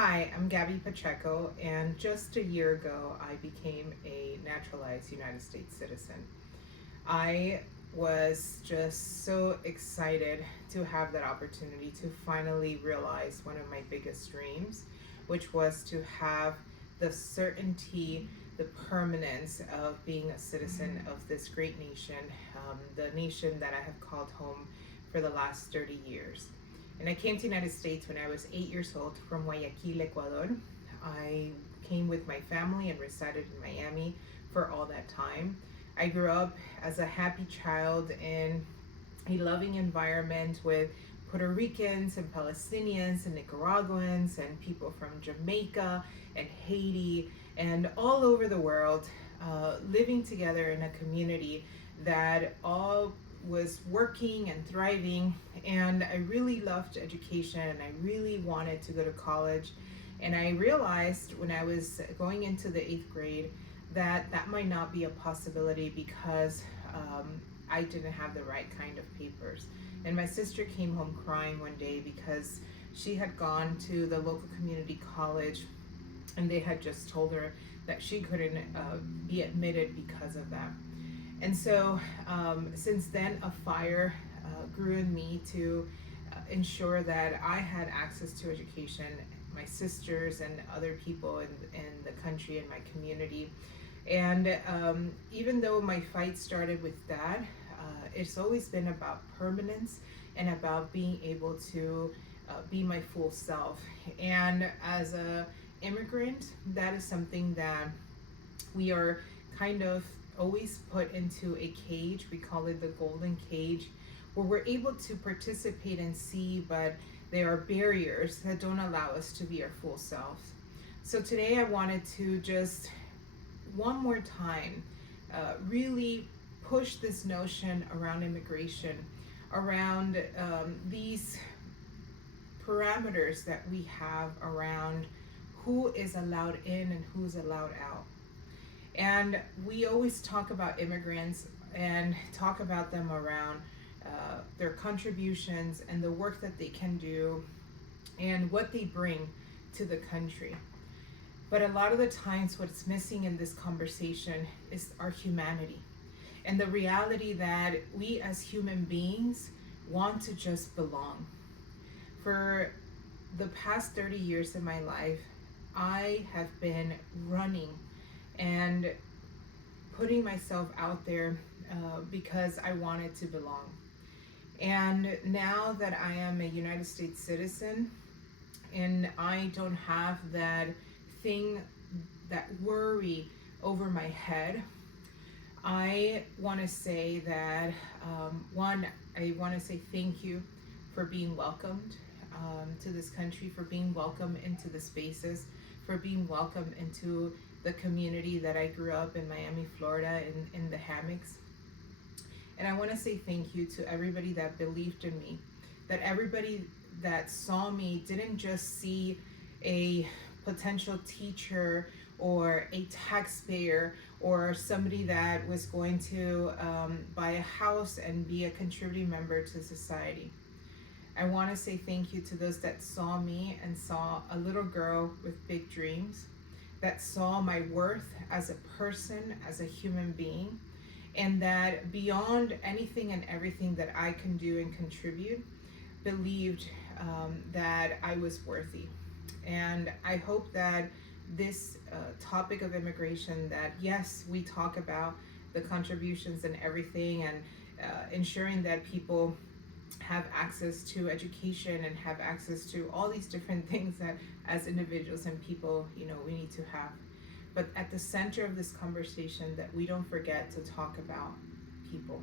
Hi, I'm Gabby Pacheco, and just a year ago, I became a naturalized United States citizen. I was just so excited to have that opportunity to finally realize one of my biggest dreams, which was to have the certainty, the permanence of being a citizen of this great nation, the nation that I have called home for the last 30 years. And I came to the United States when I was 8 years old from Guayaquil, Ecuador. I came with my family and resided in Miami for all that time. I grew up as a happy child in a loving environment with Puerto Ricans and Palestinians and Nicaraguans and people from Jamaica and Haiti and all over the world, living together in a community that all was working and thriving. And I really loved education and I really wanted to go to college. And I realized when I was going into the 8th grade that that might not be a possibility because I didn't have the right kind of papers. And my sister came home crying one day because she had gone to the local community college and they had just told her that she couldn't be admitted because of that. And so since then, a fire grew in me to ensure that I had access to education, my sisters and other people in the country and my community. And even though my fight started with that, it's always been about permanence and about being able to be my full self. And as a immigrant, that is something that we are kind of always put into a cage. We call it the golden cage, where we're able to participate and see, but there are barriers that don't allow us to be our full selves. So today I wanted to just one more time really push this notion around immigration, around these parameters that we have around who is allowed in and who's allowed out. And we always talk about immigrants and talk about them around their contributions and the work that they can do and what they bring to the country. But a lot of the times, what's missing in this conversation is our humanity and the reality that we as human beings want to just belong. For the past 30 years of my life, I have been running and putting myself out there because I wanted to belong. And now that I am a United States citizen and I don't have that thing, that worry over my head, I want to say that one, I want to say thank you for being welcomed to this country, for being welcomed into the spaces, for being welcomed into the community that I grew up in Miami, Florida, in the hammocks. And I want to say thank you to everybody that believed in me, that everybody that saw me didn't just see a potential teacher or a taxpayer or somebody that was going to buy a house and be a contributing member to society. I want to say thank you to those that saw me and saw a little girl with big dreams, that saw my worth as a person, as a human being, and that beyond anything and everything that I can do and contribute, believed that I was worthy. And I hope that this topic of immigration, that yes, we talk about the contributions and everything and ensuring that people have access to education and have access to all these different things that as individuals and people, we need to have. But at the center of this conversation, that we don't forget to talk about people,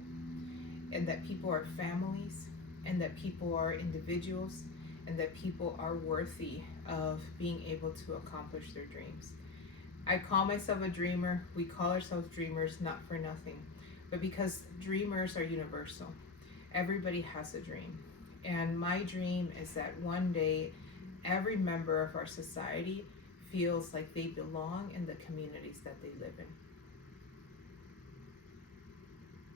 and that people are families, and that people are individuals, and that people are worthy of being able to accomplish their dreams. I call myself a dreamer. We call ourselves dreamers not for nothing, but because dreamers are universal. Everybody has a dream. And my dream is that one day every member of our society feels like they belong in the communities that they live in.